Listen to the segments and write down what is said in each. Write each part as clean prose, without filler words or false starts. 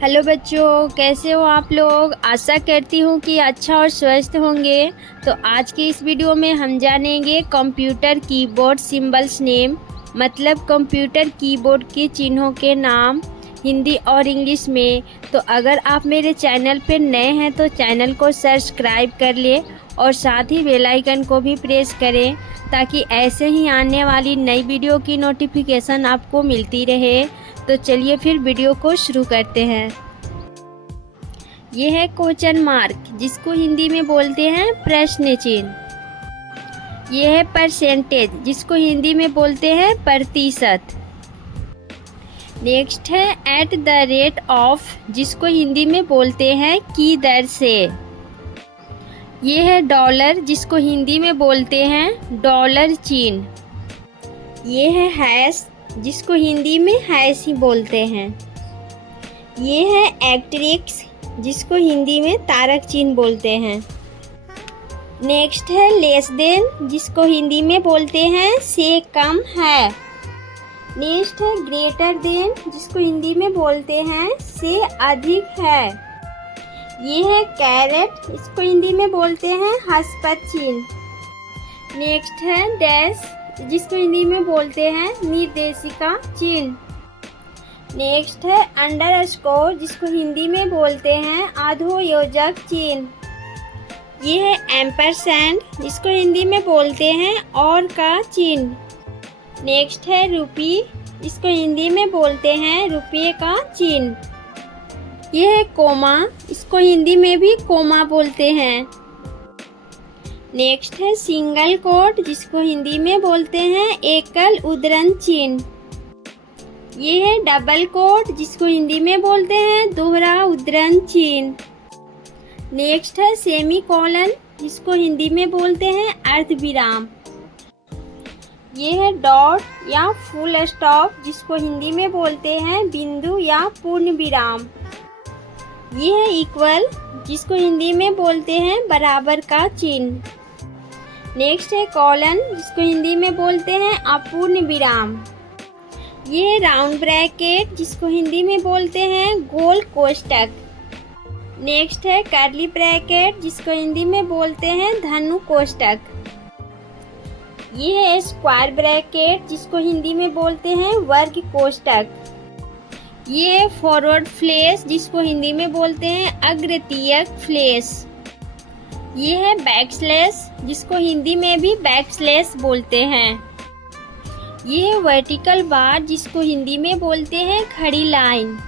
Hello बच्चों, कैसे हो आप लोग। आशा करती हूँ कि अच्छा और स्वस्थ होंगे। तो आज की इस वीडियो में हम जानेंगे कंप्यूटर कीबोर्ड सिंबल्स नेम, मतलब कंप्यूटर कीबोर्ड के चिन्हों के नाम हिंदी और इंग्लिश में। तो अगर आप मेरे चैनल पर नए हैं तो चैनल को सब्सक्राइब कर ले और साथ ही बेल आइकन को भी प्रेस करें ताकि ऐसे ही आने वाली नई वीडियो की नोटिफिकेशन आपको मिलती रहे। तो चलिए फिर वीडियो को शुरू करते हैं। ये है क्वेश्चन मार्क, जिसको हिंदी में बोलते हैं प्रश्न चिन्ह। ये है परसेंटेज, जिसको हिंदी में बोलते हैं प्रतिशत। नेक्स्ट है एट द रेट ऑफ, जिसको हिंदी में बोलते हैं की दर से। ये है डॉलर, जिसको हिंदी में बोलते हैं डॉलर चिन्ह। ये है हैश, जिसको हिंदी में हैश ही बोलते हैं। ये है एक्ट्रिक्स, जिसको हिंदी में तारक चिन्ह बोलते हैं। नेक्स्ट है लेस देन, जिसको हिंदी में बोलते हैं से कम है। नेक्स्ट है ग्रेटर देन, जिसको हिंदी में बोलते हैं से अधिक है। ये है कैरेट, इसको हिंदी में बोलते हैं हस्पत चिन्ह। नेक्स्ट है डैश, जिसको हिंदी में बोलते हैं निर्देशिका चिन्ह। नेक्स्ट है अंडरस्कोर, जिसको हिंदी में बोलते हैं अधोयोजक चिन्ह। ये है एम्परसैंड, जिसको हिंदी में बोलते हैं और का चिन्ह। नेक्स्ट है रूपी, जिसको हिंदी में बोलते हैं रुपये का चिन्ह। ये है कोमा, इसको हिंदी में भी कोमा बोलते हैं। नेक्स्ट है सिंगल कोट, जिसको हिंदी में बोलते हैं एकल उद्धरण चिन्ह। ये है डबल कोट, जिसको हिंदी में बोलते हैं दोहरा उद्धरण चिन्ह। नेक्स्ट है सेमी कॉलन, जिसको हिंदी में बोलते हैं अर्धविराम। ये है डॉट या फुल स्टॉप, जिसको हिंदी में बोलते हैं बिंदु या पूर्ण विराम। ये है इक्वल, जिसको हिंदी में बोलते हैं बराबर का चिन्ह। नेक्स्ट है कॉलन, जिसको हिंदी में बोलते हैं अपूर्ण विराम। ये है राउंड ब्रैकेट, जिसको हिंदी में बोलते हैं गोल कोष्ठक। नेक्स्ट है कर्ली ब्रैकेट, जिसको हिंदी में बोलते हैं धनु कोष्ठक। ये है स्क्वायर ब्रैकेट, जिसको हिंदी में बोलते हैं वर्ग कोष्ठक। ये है फॉरवर्ड फ्लैश, जिसको हिंदी में बोलते हैं अग्रतीयक फ्लैश। ये है बैकस्लैश, जिसको हिंदी में भी बैकस्लैश बोलते हैं। ये है वर्टिकल बार, जिसको हिंदी में बोलते हैं खड़ी लाइन।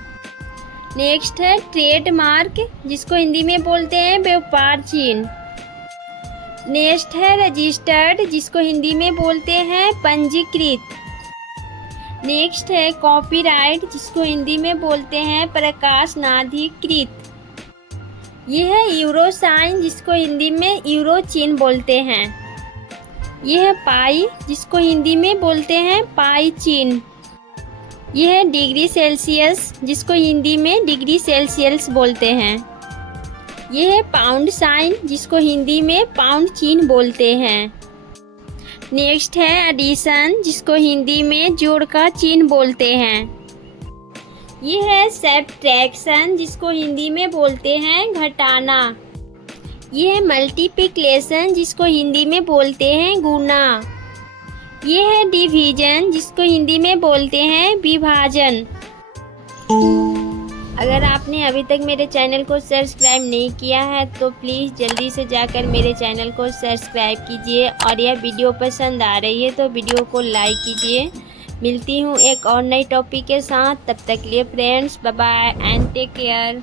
नेक्स्ट है ट्रेडमार्क, जिसको हिंदी में बोलते हैं व्यापार चिन्ह। नेक्स्ट है रजिस्टर्ड, जिसको हिंदी में बोलते हैं पंजीकृत। नेक्स्ट है कॉपीराइट, जिसको हिंदी में बोलते हैं प्रकाशनाधिकृत। ये है यूरो साइन, जिसको हिंदी में यूरो चिन्ह बोलते हैं। ये है पाई, जिसको हिंदी में बोलते हैं पाई चिन्ह। ये है डिग्री सेल्सियस, जिसको हिंदी में डिग्री सेल्सियस बोलते हैं। ये है पाउंड साइन, जिसको हिंदी में पाउंड चिन्ह बोलते हैं। नेक्स्ट है एडिशन, जिसको हिंदी में जोड़ का चिन्ह बोलते हैं। ये है सब्ट्रैक्शन, जिसको हिंदी में बोलते हैं घटाना। ये है मल्टीप्लिकेशन, जिसको हिंदी में बोलते हैं गुणा। ये है डिवीजन, जिसको हिंदी में बोलते हैं विभाजन। अगर आपने अभी तक मेरे चैनल को सब्सक्राइब नहीं किया है तो प्लीज़ जल्दी से जाकर मेरे चैनल को सब्सक्राइब कीजिए, और यह वीडियो पसंद आ रही है तो वीडियो को लाइक कीजिए। मिलती हूँ एक और नई टॉपिक के साथ, तब तक लिए friends bye bye and take care.